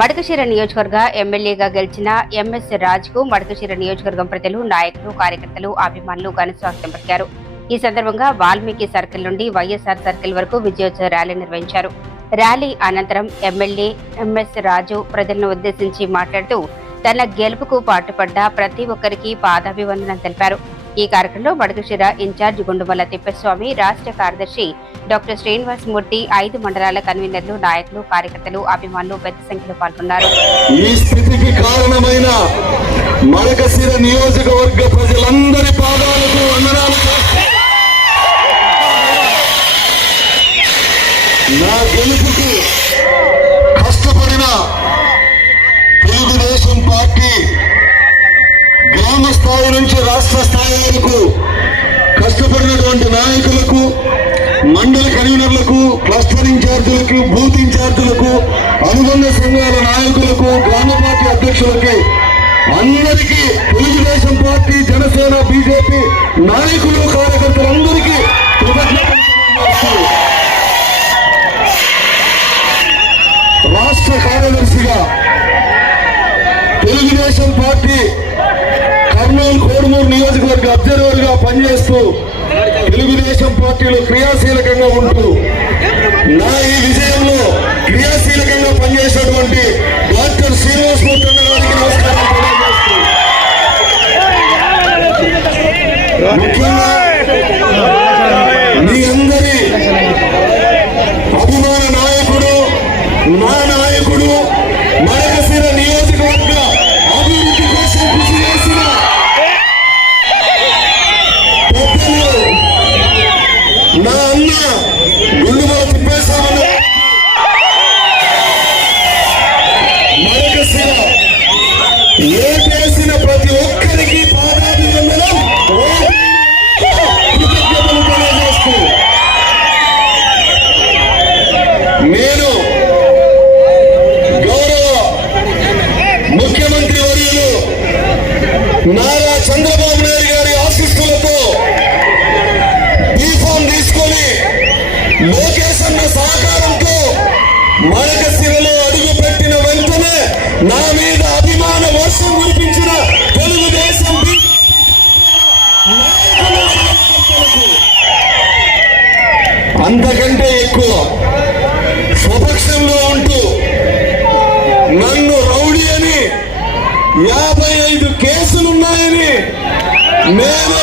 మడకశిర నియోజకవర్గ ఎమ్మెల్యేగా గెలిచిన ఎంఎస్ రాజ్కు మడకశిర నియోజకవర్గం ప్రజలు నాయకులు కార్యకర్తలు అభిమానులు ఘన స్వాగతం పలికారు. ఈ సందర్భంగా వాల్మీకి సర్కిల్ నుండి వైఎస్ఆర్ సర్కిల్ వరకు విజయోత్సవ ర్యాలీ నిర్వహించారు. ర్యాలీ అనంతరం ఎమ్మెల్యే ఎంఎస్ రాజు ప్రజలను ఉద్దేశించి మాట్లాడుతూ తన గెలుపుకు పాటుపడ్డ ప్రతి ఒక్కరికి పాదాభివందనం తెలిపారు. ఈ కార్యక్రమంలో మడకశిర ఇన్ఛార్జ్ గుండుమల్ల తిప్పస్వామి రాష్ట్ర కార్యదర్శి డాక్టర్ శ్రీనివాస్ మూర్తి ఐదు మండలాల కన్వీనర్లు నాయకులు కార్యకర్తలు అభిమానులు పెద్ద సంఖ్యలో పాల్గొన్నారు. ఈ స్థితికి కారణమైన మడకశిర నియోజకవర్గ ప్రజలందరి పాదాలకు వందనాలు. నా కష్టపడిన తెలుగుదేశం పార్టీ గ్రామ స్థాయి నుంచి రాష్ట్ర స్థాయి వరకు కష్టపడినటువంటి నాయకులకు మండల కన్వీనర్లకు క్లస్టర్ ఇన్ఛార్జీలకు బూత్ ఇన్ఛార్జీలకు అనుబంధ సంఘాల నాయకులకు గ్రామ పార్టీ అధ్యక్షులకి అందరికీ తెలుగుదేశం పార్టీ జనసేన బీజేపీ నాయకులు కార్యకర్తలందరికీ కృతజ్ఞతలు రాష్ట్ర కార్యదర్శిగా తెలుగుదేశం పార్టీ కర్నూలు కోడుమూరు నియోజకవర్గ అబ్జర్వర్ పనిచేస్తూ తెలుగుదేశం పార్టీలో క్రియాశీలకంగా ఉంటూ నా ఈ విజయంలో క్రియాశీలకంగా పనిచేసినటువంటి డాక్టర్ శ్రీనివాస్ మూర్తి గారికి నమస్కారం ముఖ్యంగా ఓటేసిన ప్రతి ఒక్కరికి పాదాభివందనం. కృతజ్ఞతలు తెలియజేస్తూ నేను గౌరవ ముఖ్యమంత్రి వర్యులు నారా చంద్రబాబు నాయుడు గారి ఆశీస్సులతో బీఫామ్ తీసుకొని లోకేష్ అన్న సహకారంతో మరకశిరలో అడుగు పెట్టిన వెంటనే నా మీద అంతకంటే ఎక్కువ స్వపక్షంలో ఉంటూ నన్ను రౌడీ అని యాభై ఐదు కేసులున్నాయని నేను